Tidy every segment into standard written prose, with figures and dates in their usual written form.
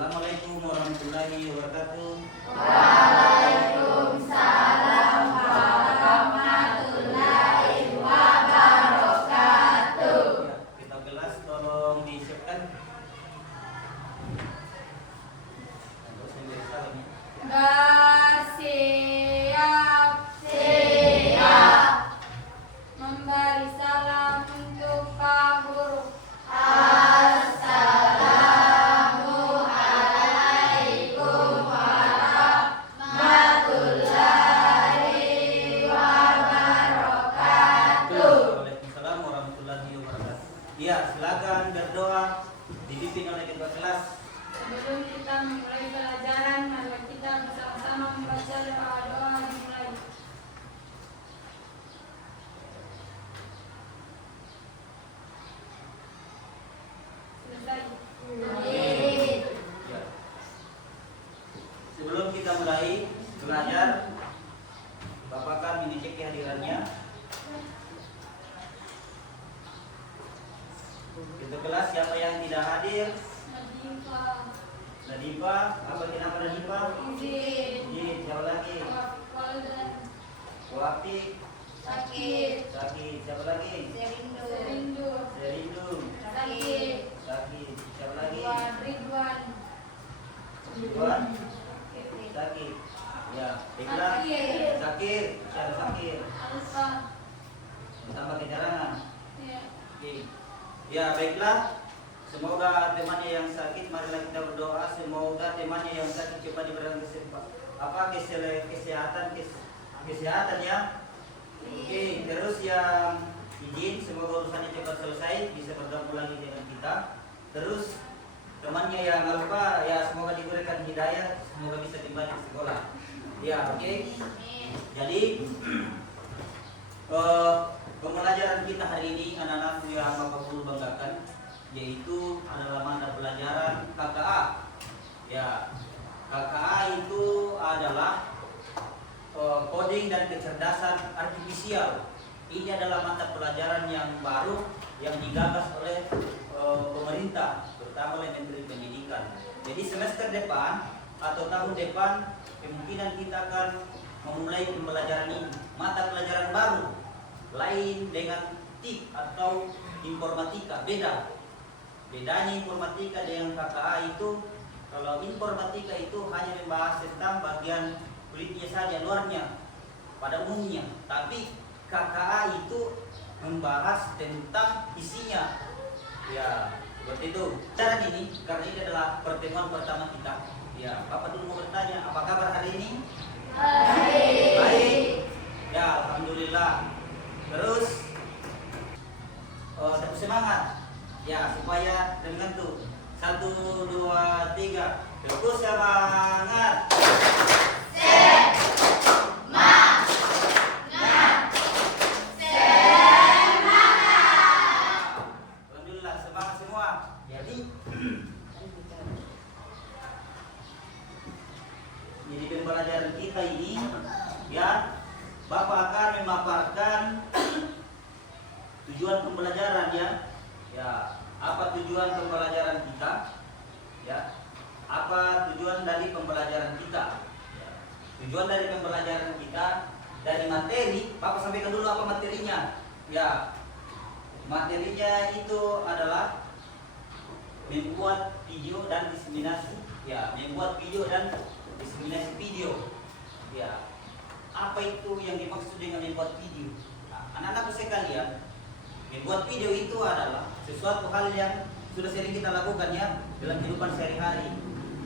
Assalamualaikum warahmatullahi wabarakatuh. Waalaikumsalam warahmatullahi wabarakatuh. Ya, kita kelas tolong disiapkan. Bersiap, siap. Memberi salam untuk Pak Guru. Assalamualaikum warahmatullahi wabarakatuh. Waalaikumsalam warahmatullahi wabarakatuh. Ya, silakan berdoa dipimpin oleh ketua kelas. Sebelum kita memulai pelajaran, mari kita bersama-sama membaca doa-doa dimulai. Selesai. Ya. Sebelum kita mulai belajar, Bapak akan mengecek kehadirannya. Ketua kelas siapa yang tidak hadir? Nadifa, apa kenapa Nadifa? Izin, siapa lagi? Wafik, Sakit. siapa lagi? Serindu. Sakit. Siapa lagi? Ridwan. Ridwan, sakit. Ya, baiklah. Sakit, siapa sakit? Alfa. Tambah keterangan. Ya. Oke. Ya, baiklah. Semoga temannya yang sakit, marilah kita berdoa. Semoga temannya yang sakit cepat diberikan kesehatan ya. Oke, terus yang izin, semoga urusannya cepat selesai, bisa bergabung lagi dengan kita. Terus temannya yang lupa, ya semoga diberikan hidayah, semoga bisa kembali ke sekolah. Ya, oke. Jadi pembelajaran kita hari ini anak-anak yang Bapak Guru banggakan, yaitu adalah mata pelajaran KKA. Ya, KKA itu adalah coding dan kecerdasan artifisial. Ini adalah mata pelajaran yang baru yang digagas oleh pemerintah, terutama oleh Menteri Pendidikan. Jadi semester depan atau tahun depan kemungkinan kita akan memulai pembelajaran ini, mata pelajaran baru, lain dengan TIK atau informatika, beda. Bedanya informatika dengan KKA itu, kalau informatika itu hanya membahas tentang bagian kulitnya saja, luarnya, pada umumnya. Tapi KKA itu membahas tentang isinya. Ya, seperti itu. Cara ini, karena ini adalah pertemuan pertama kita. Ya, Bapak dulu mau bertanya, apa kabar hari ini? Baik. Ya, alhamdulillah. Terus tetap semangat. Ya, supaya dengan tuh 1, 2, 3 terus semangat. Alhamdulillah semangat semua. Jadi pembelajaran kita ini ya, Bapak akan memaparkan tujuan pembelajaran ya. Ya, apa tujuan pembelajaran kita? Ya, apa tujuan dari pembelajaran kita? Ya, tujuan dari pembelajaran kita dari materi, Bapak sampaikan dulu apa materinya. Ya, materinya itu adalah membuat video dan diseminasi. Ya, membuat video dan diseminasi video. Ya, apa itu yang dimaksud dengan membuat video? Nah, anak-anak sekalian, membuat video itu adalah sesuatu hal yang sudah sering kita lakukan ya dalam kehidupan sehari-hari.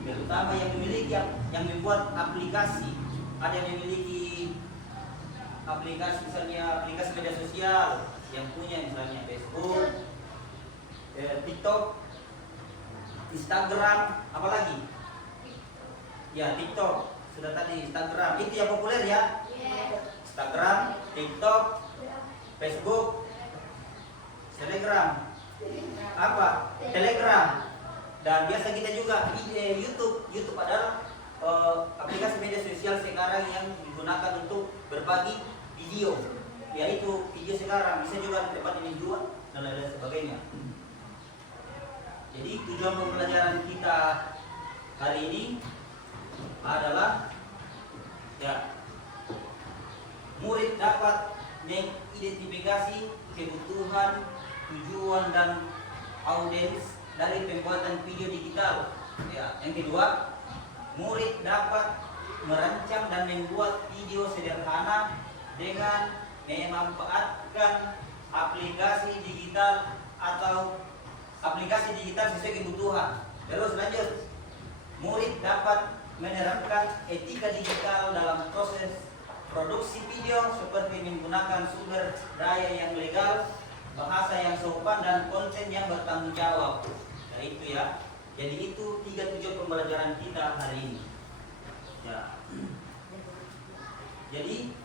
Terutama yang memiliki yang membuat aplikasi, ada yang memiliki aplikasi, misalnya aplikasi media sosial, yang punya misalnya Facebook, TikTok, Instagram, apalagi? Ya, TikTok sudah tadi, Instagram itu yang populer ya. Instagram, TikTok, Facebook, Telegram, apa? Telegram. Dan biasa kita juga YouTube adalah aplikasi media sosial sekarang yang digunakan untuk berbagi video. Yaitu video sekarang bisa juga dapat dijual dan lain-lain sebagainya. Jadi tujuan pembelajaran kita hari ini adalah ya, murid dapat mengidentifikasi kebutuhan, tujuan dan audiens dari pembuatan video digital. Ya, yang kedua, murid dapat merancang dan membuat video sederhana dengan memanfaatkan aplikasi digital atau aplikasi digital sesuai kebutuhan. Terus lanjut, murid dapat menerapkan etika digital dalam proses produksi video seperti menggunakan sumber daya yang legal, bahasa yang sopan dan konten yang bertanggung jawab. Nah itu ya. Jadi itu 3 tujuan pembelajaran kita hari ini. Ya. Jadi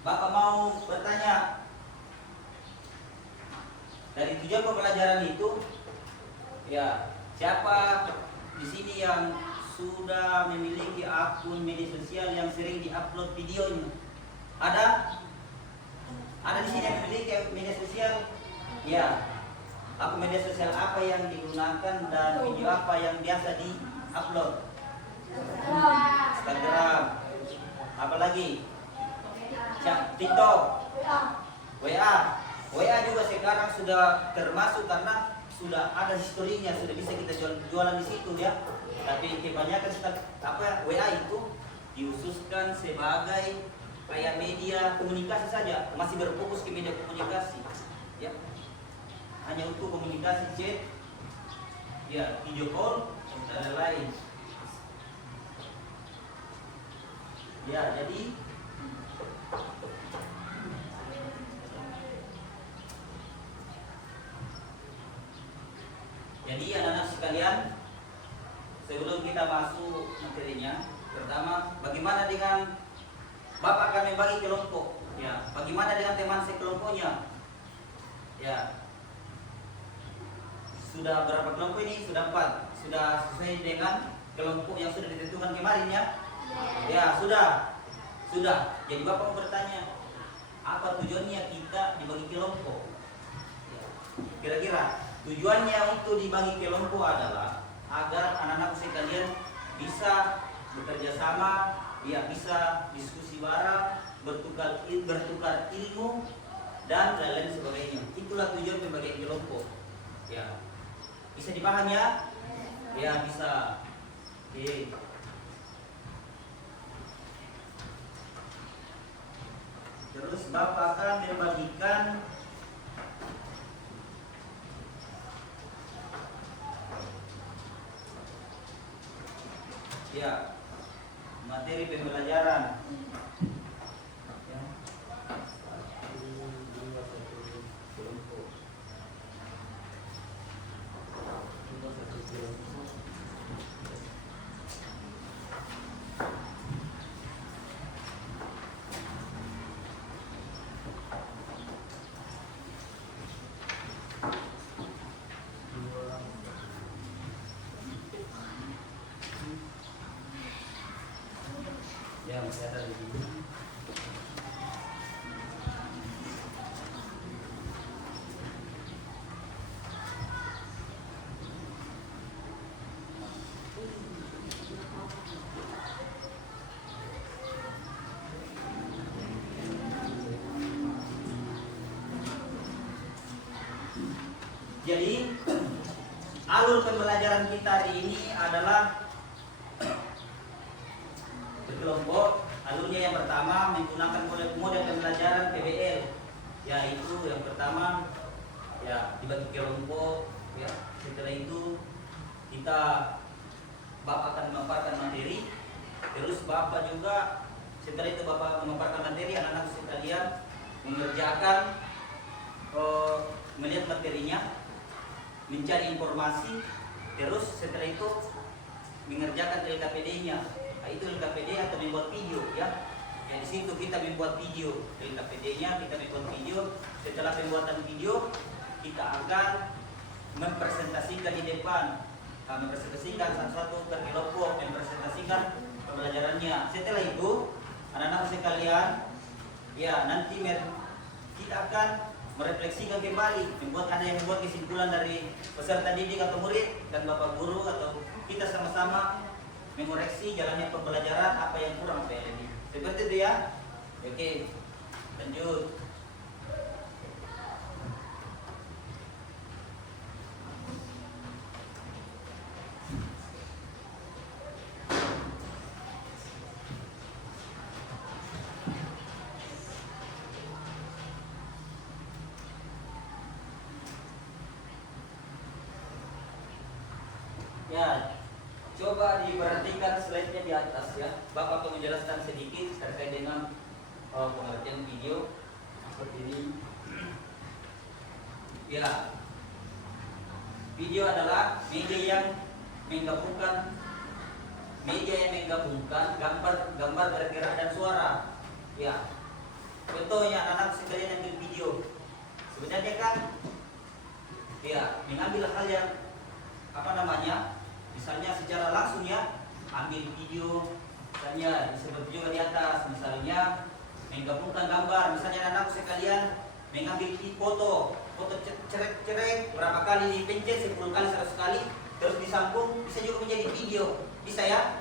Bapak mau bertanya, dari tujuan pembelajaran itu, ya siapa di sini yang sudah memiliki akun media sosial yang sering diupload videonya? Ada? Ada di sini yang memiliki media sosial? Ya. Akun media sosial apa yang digunakan dan video apa yang biasa diupload? Instagram. Apa lagi? TikTok. WA. WA juga sekarang sudah termasuk karena sudah ada historinya, sudah bisa kita jualan di situ ya. Tapi kebanyakan WA itu diususkan sebagai kayak media komunikasi saja, masih berfokus ke media komunikasi ya. Hanya untuk komunikasi chat, ya video call dan lain-lain. Ya jadi anak-anak sekalian, sebelum kita masuk materinya, pertama bagaimana dengan Bapak akan membagi kelompok? Ya, bagaimana dengan teman sekelompoknya? Ya. Sudah berapa kelompok ini? Sudah 4. Sudah sesuai dengan kelompok yang sudah ditentukan kemarin ya? Ya, sudah. Jadi Bapak mau bertanya, apa tujuannya kita dibagi kelompok? Kira-kira tujuannya untuk dibagi kelompok adalah agar anak-anak sekalian bisa bekerja sama, ya bisa diskusi bareng, bertukar ilmu dan lain-lain sebagainya. Itulah tujuan pembagian kelompok. Ya. Bisa dipahami ya? Ya bisa. Oke. Terus Bapak akan membagikan ya materi pembelajaran. Ya. Ya, masih ada di sini. Jadi alur pembelajaran kita hari ini adalah berkelompok. Alurnya yang pertama menggunakan model pembelajaran PBL, yaitu yang pertama ya dibagi kelompok ya. Setelah itu Bapak akan memaparkan materi. Terus Bapak juga setelah itu Bapak memaparkan materi, anak-anak sekalian mengerjakan melihat materinya, mencari informasi, terus setelah itu mengerjakan LKPD-nya. Nah, itu LKPD atau membuat video ya. Di situ kita membuat video LKPD-nya, kita membuat video. Setelah pembuatan video, kita akan mempresentasikan di depan, mempresentasikan satu-satu per kelompok, mempresentasikan pembelajarannya. Setelah itu, anak-anak sekalian, ya nanti kita akan merefleksikan kembali, ada yang membuat kesimpulan dari peserta didik atau murid dan bapak guru atau kita sama-sama mengoreksi jalannya pembelajaran, apa yang kurang, apa yang lebih. Seperti itu ya. Oke, lanjut. Ya, coba diperhatikan slide-nya di atas ya. Bapak akan menjelaskan sedikit terkait dengan pengertian video seperti ini. Ya, video adalah media yang menggabungkan gambar bergerak dan suara. Ya, contohnya anak-anak sekalian ambil video. Sebenarnya kan, ya mengambil hal yang misalnya secara langsung ya, ambil video, misalnya disebut juga di atas, misalnya menggabungkan gambar, misalnya anak sekalian mengambil foto cerek berapa kali dipencet, 10 kali, 100 kali, terus disambung, bisa juga menjadi video, bisa ya.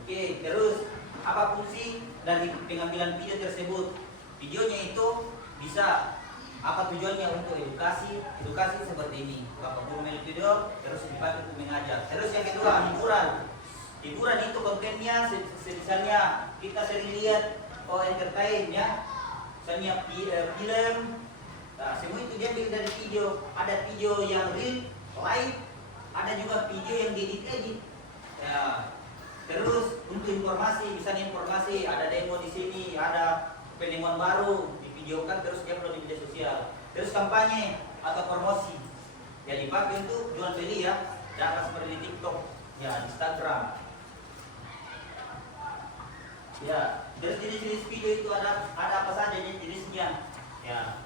Oke, terus apa fungsi dari pengambilan video tersebut? Videonya itu bisa apa tujuannya? Untuk edukasi seperti ini. Bapak guru main video terus dipakai untuk mengajar. Terus yang kedua, hiburan itu kontennya misalnya kita sering lihat entertain ya, misalnya film. Nah, semua itu dia dari video. Ada video yang real live, ada juga video yang diedit. Ya. Terus untuk informasi, misalnya informasi ada demo di sini, ada penemuan baru, divideokan terus dia upload di media sosial. Terus kampanye atau promosi, ya dipakai untuk jual beli ya, data seperti di TikTok, ya Instagram. Ya, terus jenis-jenis video itu ada apa saja jenisnya? Ya,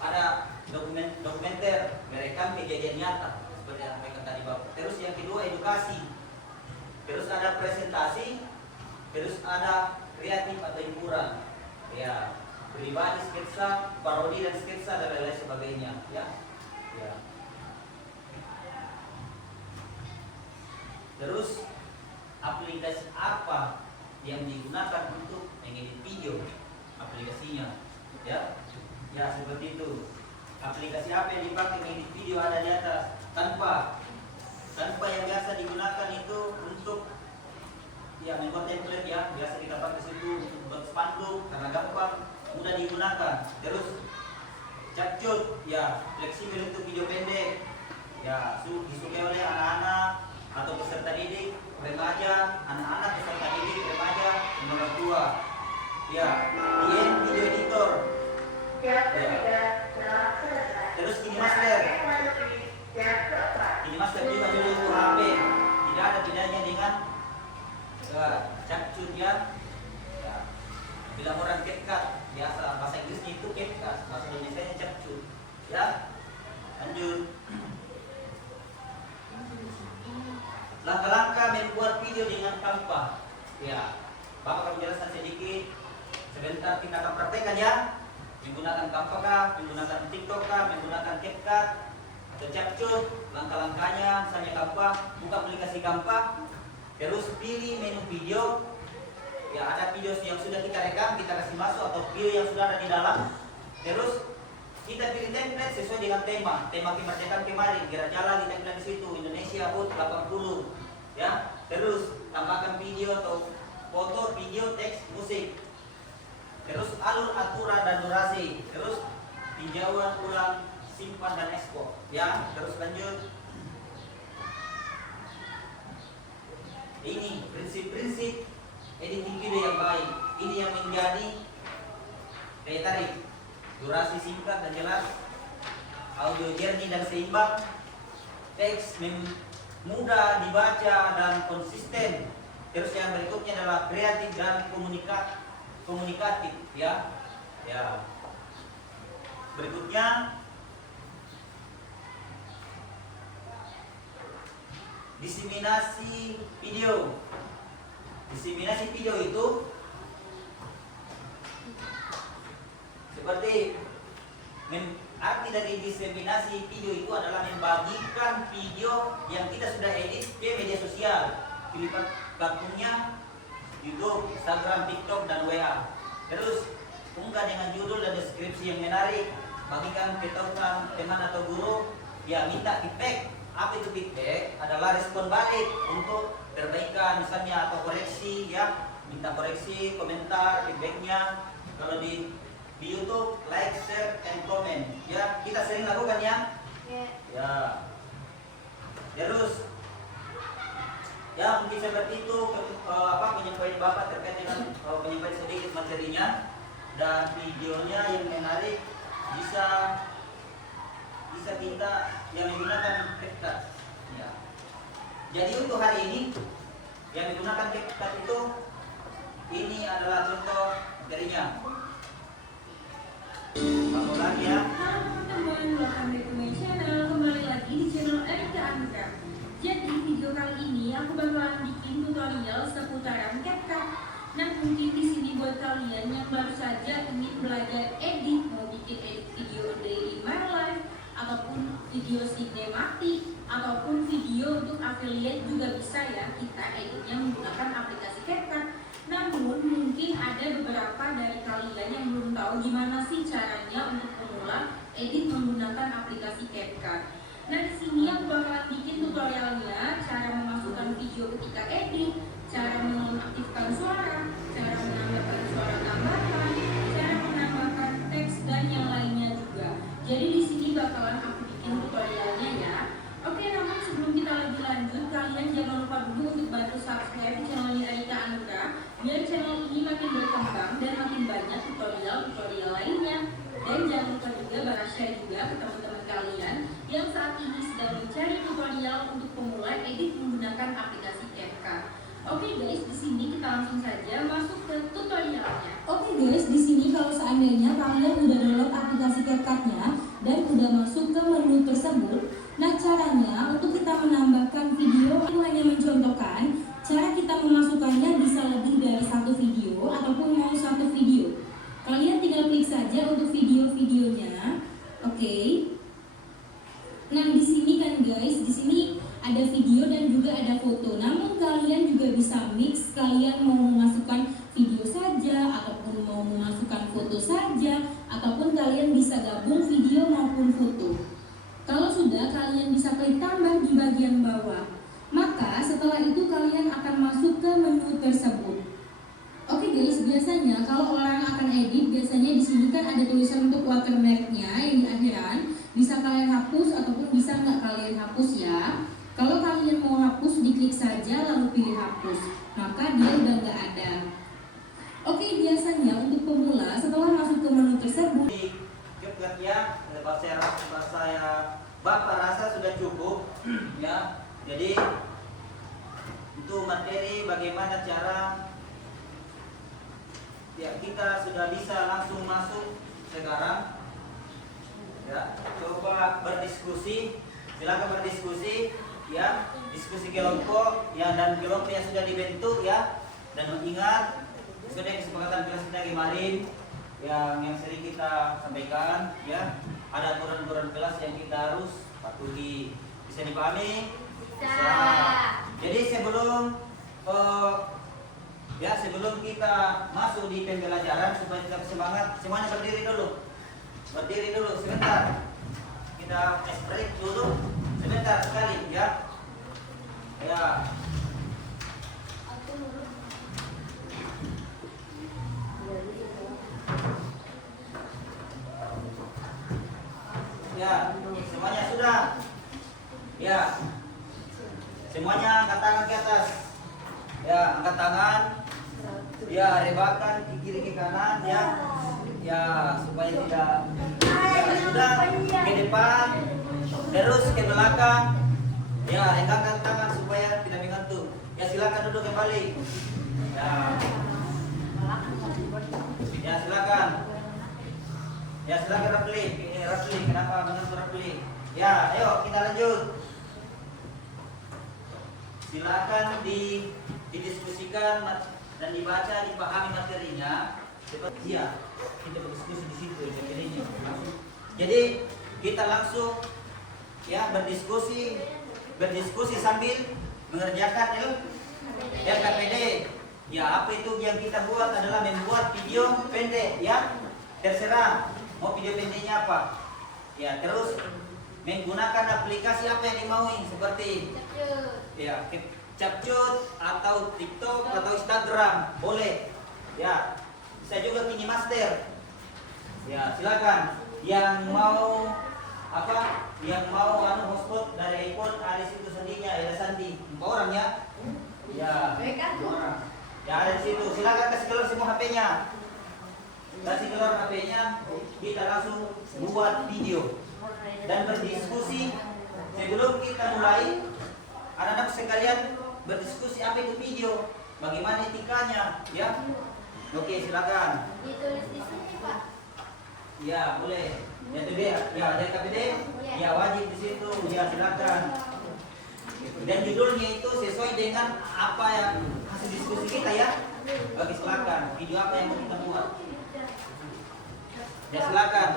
ada dokumenter, merekam kejadian nyata seperti yang mereka tadi bapak. Terus yang kedua edukasi. Terus ada presentasi, terus ada kreatif atau hiburan. Ya, pribadi, sketsa, parodi dan sketsa dan lain-lain sebagainya. Ya. Terus aplikasi apa yang digunakan untuk mengedit video? Aplikasinya, ya seperti itu. Aplikasi apa yang dipakai mengedit video ada di atas. Tanpa yang biasa digunakan itu untuk membuat template ya, biasa kita pakai situ untuk buat spanduk karena gampang, mudah digunakan. Terus Capcut ya, fleksibel untuk video pendek ya, disukai oleh anak-anak atau peserta didik, remaja, anak-anak peserta didik, remaja, dan orang tua. Ya, video editor. Ya. Terus KineMaster juga dulu untuk HP. Tidak ada bedanya dengan Capcut ya. Bila orang CapCut, biasa bahasa Inggrisnya itu CapCut, bahasa Indonesianya Capcut. Ya, lanjut. Langkah-langkah membuat video dengan Canva. Ya, Bapak akan menjelaskan sedikit. Sebentar kita akan praktekkan ya. Menggunakan Canva kah, menggunakan TikTok kah, menggunakan CapCut atau Capcut. Langkah-langkahnya, misalnya Canva, buka aplikasi Canva, terus pilih menu video. Ya, ada video yang sudah kita rekam, kita kasih masuk, atau video yang sudah ada di dalam. Terus kita pilih template sesuai dengan tema kemerdekaan kemarin, gerak jalan di template di situ, Indonesia HUT 80. Ya, terus tambahkan video atau foto, video, teks, musik. Terus alur, aturan dan durasi. Terus tinjauan ulang, simpan dan ekspor. Ya, terus lanjut. Ini prinsip-prinsip editing video yang baik. Ini yang menjadi daya tarik. Durasi singkat dan jelas, audio jernih dan seimbang, teks mudah dibaca dan konsisten. Terus yang berikutnya adalah kreatif dan komunikatif ya. Berikutnya diseminasi video. Diseminasi video itu seperti arti dari diseminasi video itu adalah membagikan video yang kita sudah edit ke media sosial. Pilih platformnya YouTube, Instagram, TikTok, dan WA. Terus unggah dengan judul dan deskripsi yang menarik. Bagikan ke teman atau guru. Ya, minta feedback. Apa itu feedback? Adalah respon balik untuk perbaikan misalnya atau koreksi ya. Minta koreksi, komentar, feedbacknya. Kalau di YouTube, like, share, and comment. Ya, kita sering lakukan ya. Ya. Terus ya mungkin seperti itu penyampaian Bapak terkait dengan penyampaian sedikit materinya dan videonya yang menarik bisa kita yang menggunakan CapCut. Ya. Jadi untuk hari ini yang menggunakan CapCut itu ini adalah contoh materinya. Satu lagi ya. Halo teman-teman, welcome back to my channel. Kembali lagi di channel Erika Andra. Jadi video kali ini aku bakalan bikin tutorial seputaran CapCut. Nah mungkin di sini buat kalian yang baru saja ingin belajar edit, mau bikin edit video daily my life, ataupun video sinematik, ataupun video untuk affiliate juga bisa ya kita editnya menggunakan aplikasi CapCut. Namun mungkin ada beberapa dari kalian yang belum tahu gimana sih caranya untuk pemula edit menggunakan aplikasi CapCut. Nah di sini aku bakalan bikin tutorialnya, cara memasukkan video ketika edit, cara menonaktifkan suara, cara menambahkan suara tambahan, cara menambahkan teks dan yang lainnya juga. Jadi di sini bakalan aku bikin tutorialnya ya. Oke, namun sebelum kita lebih lanjut, kalian jangan lupa dulu untuk bantu subscribe channelnya Erika Andra biar channel ini makin berkembang dan makin banyak tutorial lainnya. Dan jangan lupa juga share juga ke teman-teman kalian yang saat ini sedang mencari tutorial untuk pemula edit menggunakan aplikasi CapCut. Oke guys, di sini kita langsung saja masuk ke tutorialnya. Oke guys, di sini kalau seandainya kalian udah download aplikasi CapCut-nya dan udah masuk ke menu tersebut, nah caranya untuk kita menambahkan video, aku hanya mencontohkan cara kita memasukkannya bisa lebih dari satu video ataupun mau satu video. Kalian tinggal klik saja untuk video-videonya. Oke. Nah, di sini kan guys, di sini ada video dan juga ada foto. Namun kalian juga bisa mix, kalian mau memasukkan video saja ataupun mau memasukkan foto saja, ataupun kalian bisa gabung video maupun foto. Kalau sudah, kalian bisa klik tambah di bagian bawah. Maka setelah itu kalian akan masuk ke menu tersebut. Oke guys, biasanya kalau orang akan edit, biasanya di sini kan ada tulisan untuk watermarknya yang di akhiran. Bisa kalian hapus ataupun bisa nggak kalian hapus ya. Kalau kalian mau hapus, diklik saja lalu pilih hapus, maka dia udah nggak ada. Oke, biasanya untuk pemula setelah masuk ke menu tersebut, CapCut ya, Bapak rasa sudah cukup ya. Jadi untuk materi bagaimana cara ya kita sudah bisa langsung masuk sekarang ya. Coba berdiskusi, silakan berdiskusi ya, diskusi kelompok ya, dan kelompok yang sudah dibentuk ya. Dan mengingat sudah kesepakatan kelas kita kemarin yang sering kita sampaikan ya, ada aturan-aturan kelas yang kita harus patuhi. Bisa dipahami? Bisa. Jadi sebelum sebelum kita masuk di pembelajaran supaya kita semangat, semuanya berdiri dulu. Berdiri dulu sebentar. Kita break dulu sebentar sekali ya. Ya. Ya, semuanya sudah. Ya. Semuanya angkat tangan ke atas. Ya, angkat tangan. Ya, rebakan ke kiri ke kanan ya. Ya, supaya tidak ya, sudah ke depan. Terus ke belakang. Ya, regangkan tangan supaya tidak mengantuk. Ya, silakan duduk kembali. Ya. Ya, silakan. Ya, silakan Rafli. Rafli, kenapa mengantuk Rafli? Ya, ayo kita lanjut. Silakan didiskusikan dan dibaca, dipahami materinya. Seperti ya, kita berdiskusi di situ materinya. Jadi kita langsung ya berdiskusi sambil mengerjakan LKPD. Ya, apa itu yang kita buat adalah membuat video pendek ya. Terserah mau video pendeknya apa. Ya, terus menggunakan aplikasi apa yang dimaui seperti ya CapCut atau TikTok atau Instagram boleh. Ya, bisa juga KineMaster. Ya, silakan. Yang mau hotspot dari iPhone ada di situ sandinya, ada sandi 4 orang ya. Ya, 4 orang. Ya, ada di situ. Silakan kasih keluar semua HP-nya. Kasih keluar HP-nya, kita langsung buat video dan berdiskusi. Sebelum kita mulai, anak-anak sekalian berdiskusi apa itu video, bagaimana etikanya, ya. Oke, silakan. Ditulis di sini, Pak. Ya, boleh. Ya, itu dia. Ya, DKPD. Ya, wajib di situ. Ya, silakan. Dan judulnya itu sesuai dengan apa yang hasil diskusi kita ya. Bagi silakan. Video apa yang mau kita buat. Ya, silakan.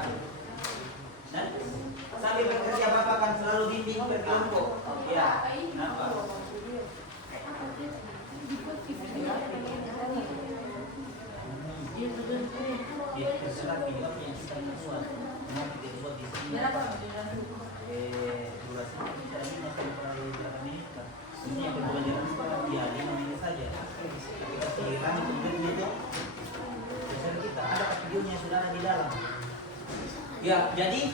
Dan sambil bekerja Bapak akan selalu bimbing berkelompok. Ya, kenapa? Ya, terserah video apa yang kita buat. Mau kita buat di sini. Durasi kita ini masih berapa menit? Ini yang berbelajar ya 5 menit saja. Kita silang kemudian itu. Terserah kita ada videonya sudah ada di dalam. Ya, jadi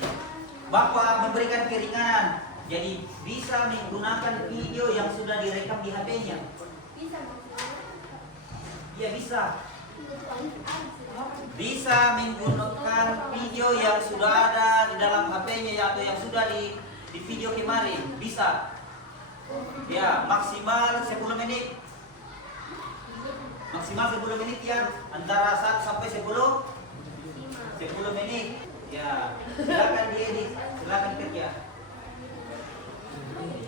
Bapak memberikan keringanan. Jadi bisa menggunakan video yang sudah direkam di HP-nya. Bisa maksudnya? Ya, bisa. Bisa menggunakan video yang sudah ada di dalam HP-nya atau yang sudah di video kemarin. Bisa. Ya, maksimal 10 menit. Maksimal 10 menit ya. Antara 1 sampai 10 menit. Ya, silakan diedit, silakan kerja.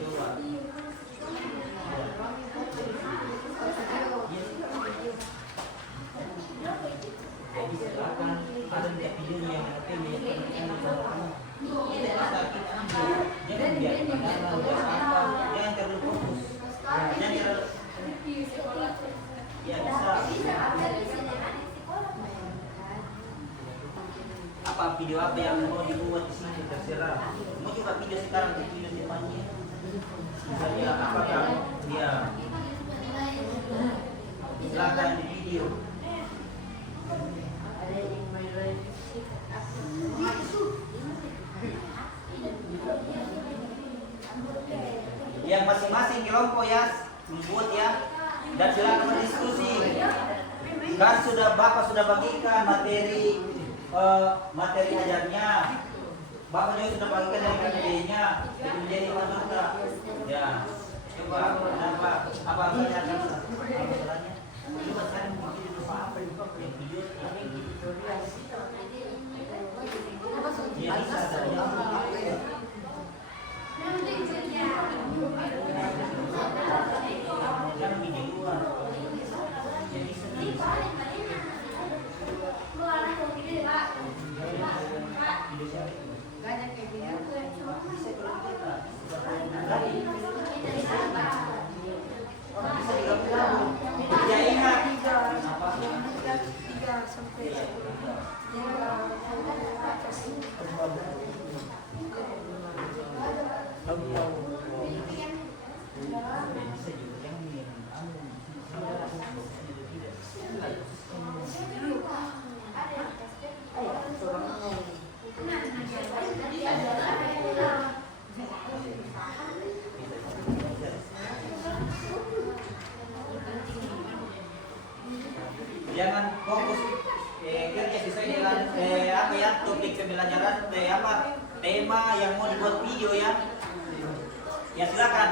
Coba. Jadi silakan ada videonya yang HP-nya yang jangan biar jangan terlalu fokus. Jangan terlalu. Ya, bisa. Apa video apa yang mau dibuat di sini terserah. Mau juga video sekarang di video depannya. Misalnya apakah dia silakan di video. Yang masing-masing kelompok ya membuat ya dan silakan berdiskusi. Kan Bapak sudah bagikan materi ajarnya. Bapak juga sudah bagikan dari KPD-nya itu menjadi anggota. Ya, coba apa masalahnya? Coba saya mau apa yang video ya bisa jangan video luar. Ya bisa. Ya ingat. Jangan fokus kerja sesuai dengan apa ya topik pembelajaran tema yang mau dibuat video ya. Ya silakan.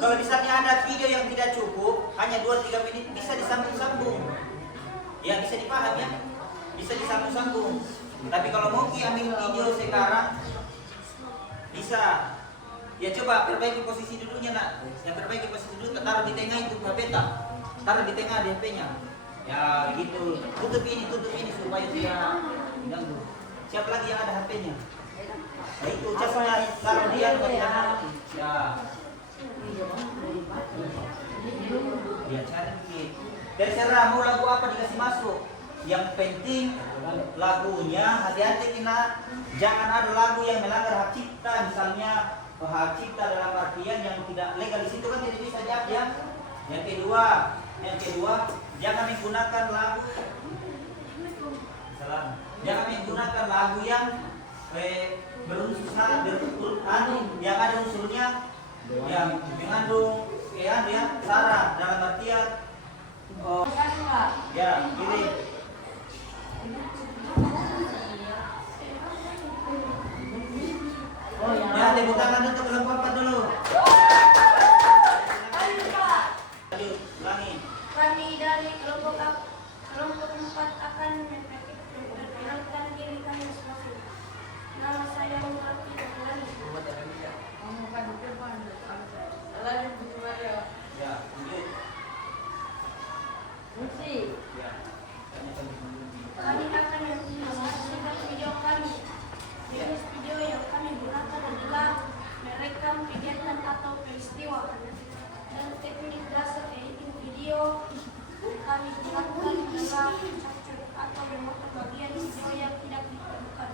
Kalau misalnya ada video yang tidak cukup hanya 2-3 menit bisa disambung-sambung. Ya bisa dipaham ya. Bisa disambung-sambung. Tapi kalau mau ambil video sekarang bisa. Ya coba perbaiki posisi duduknya nak. Yang perbaiki posisi duduk taruh di tengah itu HP tak. Taruh di tengah di HP-nya. Ya gitu, tutup ini supaya tidak mengganggu. Siapa lagi yang ada HP-nya? Nah itu jasnya kalau dia ya dia cari gitu. Terserah mau lagu apa dikasih masuk. Yang penting lagunya hati-hati kena, jangan ada lagu yang melanggar hak cipta, misalnya hak cipta dalam artian yang tidak legal di situ kan tidak bisa jawab ya. Yang kedua jangan menggunakan lagu jangan menggunakan lagu yang yang ada unsurnya yang mengandung ya sara dalam artian ya gini. Ya tepuk tangan untuk kelompok 4 dulu. Lanjut, ulangi. Kami dari kelompok 4 akan memperkenalkan diri kami masing-masing. Nama saya Murati Dahlan. Ya, lanjut. Ya. Kami akan mempresentasikan video kami. Jenis video yang kami gunakan adalah merekam kegiatan atau peristiwa dan teknik dasar editing video. Kami gunakan adalah capture atau memotong bagian video yang tidak diperlukan.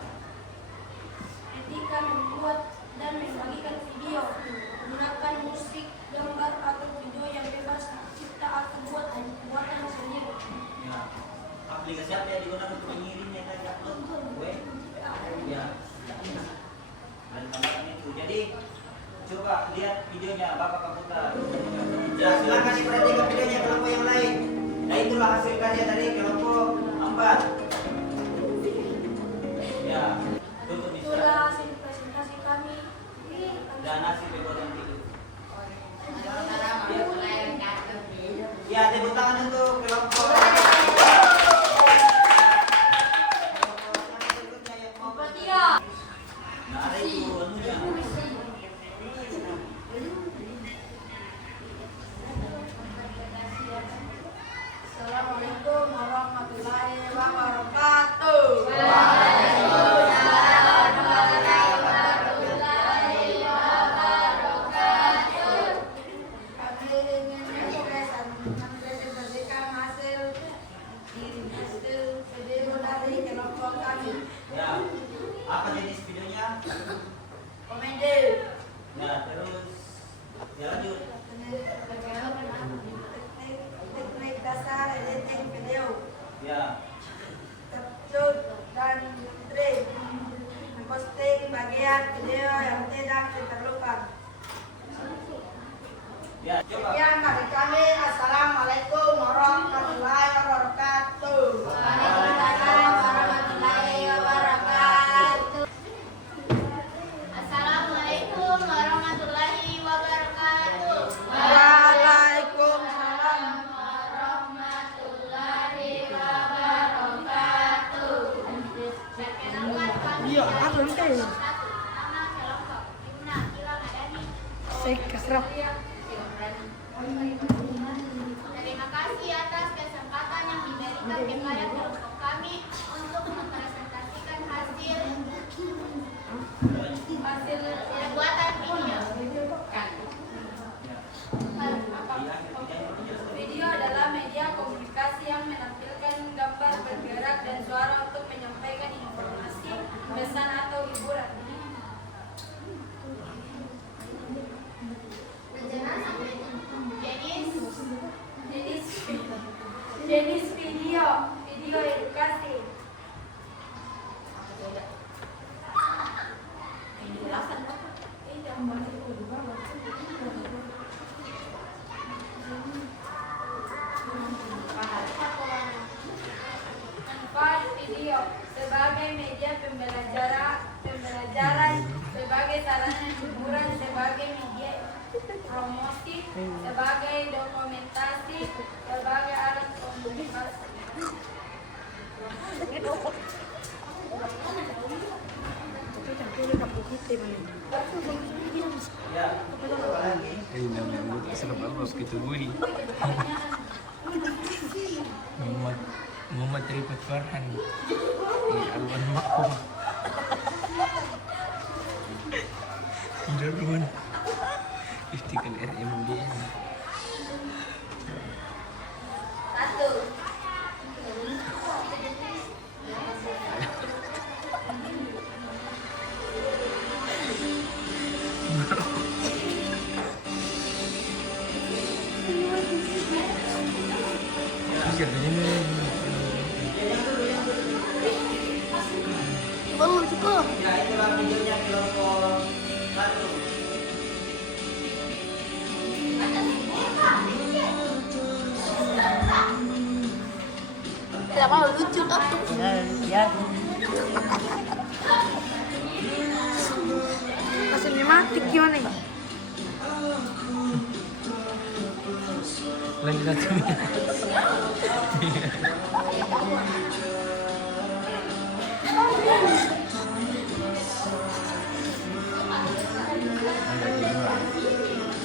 Ketika membuat dan membagikan video, gunakan musik, gambar atau video yang bebas cipta atau buatan sendiri. Ya. Aplikasi apa yang digunakan untuk mengirimnya tadi upload? Web. Ya. Dan tambahkan itu. Jadi coba lihat videonya Bapak Kaputa. Ya silakan diperhatikan videonya kelompok yang lain. Nah itulah hasil karya dari kelompok 4. Ya. Tutup Itulah hasil presentasi kami. dan hasil pembuatan video. Ya tepuk tangan untuk kelompok. Nah ada itu anunya. Assalamualaikum warahmatullahi wabarakatuh. Kami ingin mempresentasikan hasil video dari kelompok kami. Ya. Apa jenis videonya? Komedi. Ya terus ya lanjut. Teknik dasar editing video. Ya. Capture dan trim. Posting bagian video yang tidak diperlukan. Ya coba. Sekian dari kami. Assalamualaikum warahmatullahi wabarakatuh. Waalaikumsalam warahmatullahi wabarakatuh. Assalamualaikum warahmatullahi wabarakatuh. Waalaikumsalam. Warahmatullahi wabarakatuh. Perkenalkan kami dari kelompok 1 nama kelompok Yumna Ilham Adani. Terima kasih atas kesempatan yang diberikan kepada kelompok kami untuk mempresentasikan hasil pembuatan video. Video adalah media komunikasi yang menampilkan gambar bergerak dan suara untuk menyampaikan informasi, pesan atau hiburan. Jenis video edukasi. Manfaat video sebagai media pembelajaran, sebagai sarana hiburan, sebagai media promosi, sebagai dokumentasi, sebagai alat komunikasi. Ya. Apa lagi? Nambut serap abos gitu gue. Muhammad Rifat Farhan. Alwan Makum. Jargon. Istikan RMD. Satu. Oh, cukup. Ya itulah videonya kelompok 1. Tidak mau lucu tuh. Kasih mematik gimana nih? Lanjut aja.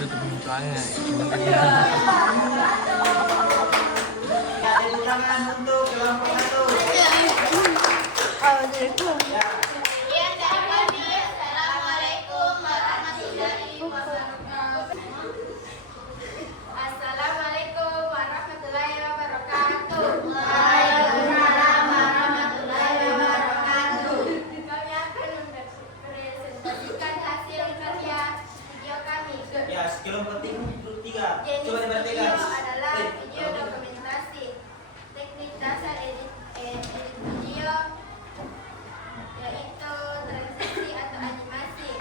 Tutup mukanya. Ada ulangan untuk kelompok 1. Ya. Sekian dari kami. Assalamualaikum warahmatullahi wabarakatuh. Assalamualaikum warahmatullahi wabarakatuh. Waalaikumsalam warahmatullahi wabarakatuh. Kami akan mempresentasikan hasil kerja video kami. Ya, kelompok 3. Jenis Coba diperhatikan. video adalah video dokumentasi. Teknik dasar edit video yaitu transisi atau animasi.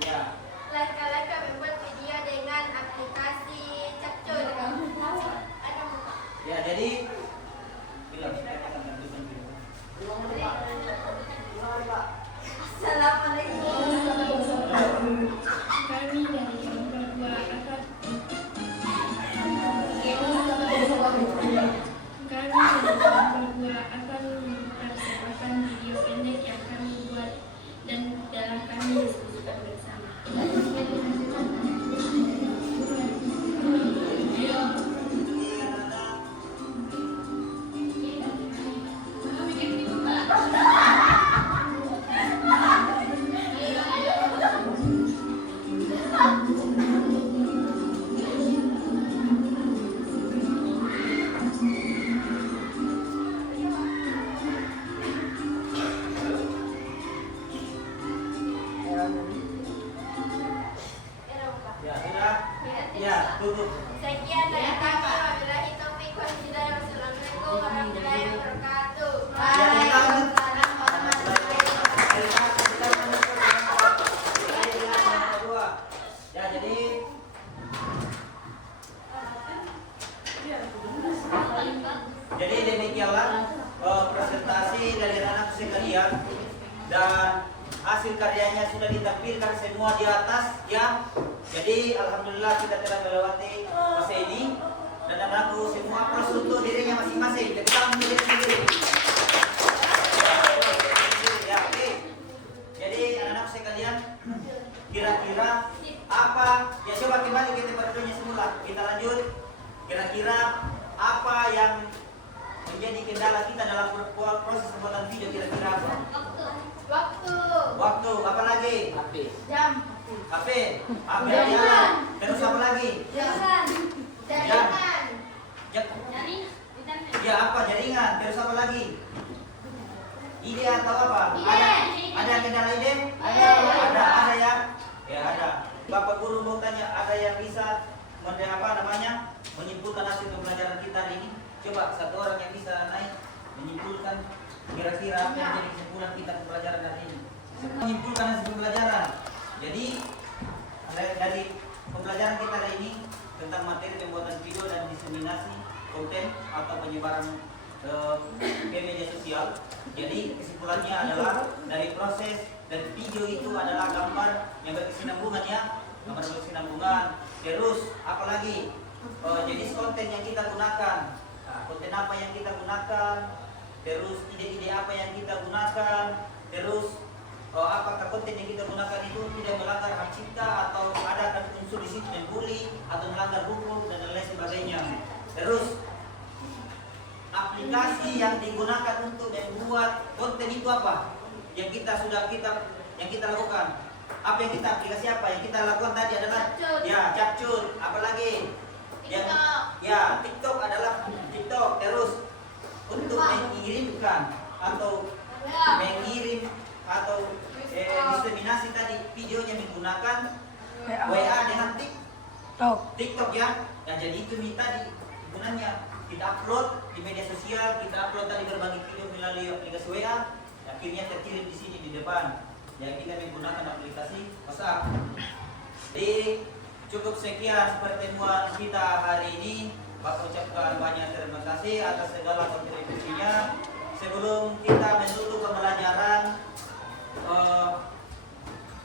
Ya. Langkah-langkah membuat video dengan aplikasi Capcut. Ya, jadi bilang. Assalamualaikum. Kami dari kelompok 2 akan mempersembahkan video pendek yang kami buat dan dalam kami diskusikan bersama. Ya, sudah. Ya, tutup. Sekian dari kami. Wabillahi taufiq wal hidayah. Wassalamualaikum warahmatullahi wabarakatuh. Waalaikumsalam warahmatullahi wabarakatuh. Ya, jadi demikianlah presentasi dari anak sekalian dan hasil karyanya sudah ditampilkan semua di atas ya. Jadi alhamdulillah kita telah melewati fase ini dan anakku semua aplaus untuk dirinya masing-masing. Kita tangan diri sendiri. Ya, oke. Jadi anak-anak sekalian, kira-kira apa? Ya coba kembali kita pada videonya semula. Kita lanjut. Kira-kira apa yang menjadi kendala kita dalam proses pembuatan video? Kira-kira apa? Waktu. Apa lagi? Jam. HP. Jalan. Terus apa lagi? Jaringan. Ya apa? Jaringan. Terus apa lagi? Ide atau apa? Ide. Ada kendala ide? Ada ya? Ya ada. Bapak guru mau tanya, ada yang bisa menyimpulkan hasil pembelajaran kita hari ini? Coba satu orang yang bisa naik menyimpulkan kira-kira apa yang jadi kesimpulan kita pembelajaran hari ini. Menyimpulkan hasil pembelajaran. Jadi dari pembelajaran kita hari ini tentang materi pembuatan video dan diseminasi konten atau penyebaran ke media sosial. Jadi kesimpulannya adalah dari proses dan video itu adalah gambar yang berkesinambungan ya, gambar berkesinambungan. Terus apalagi jenis konten yang kita gunakan, konten apa yang kita gunakan, terus ide-ide apa yang kita gunakan, terus apakah konten yang kita gunakan itu tidak melanggar hak cipta atau ada unsur di situ membuli atau melanggar hukum dan lain sebagainya. Terus aplikasi yang digunakan untuk membuat konten itu apa? Yang yang kita lakukan. Apa yang kita aplikasi apa yang kita lakukan tadi adalah Capcut. ya capcut, apalagi yang TikTok. ya TikTok adalah TikTok terus untuk mengirimkan atau Ya. mengirim atau diseminasi tadi videonya menggunakan WA dengan TikTok ya. Nah, jadi itu tadi gunanya kita upload di media sosial, kita upload tadi berbagi video melalui aplikasi WA, akhirnya terkirim di sini di depan. Ya kita menggunakan aplikasi WhatsApp. Jadi cukup sekian pertemuan kita hari ini. Bapak ucapkan banyak terima kasih atas segala kontribusinya. Sebelum kita menutup pembelajaran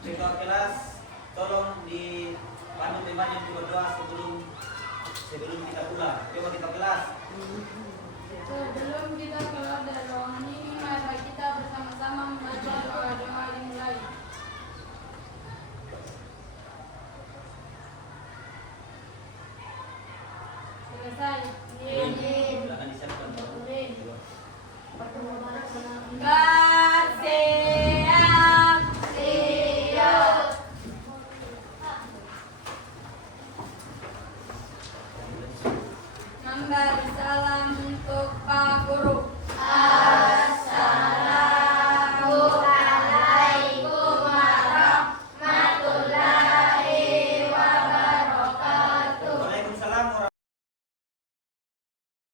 ketua kelas, tolong dipandu teman yang berdoa sebelum kita pulang. Coba kita kelas. Sebelum kita keluar dari ruangan ini, mari kita bersama-sama membaca doa-doa dimulai. Selesai. Silakan disiapkan. Gak siap. Siap. Memberi salam untuk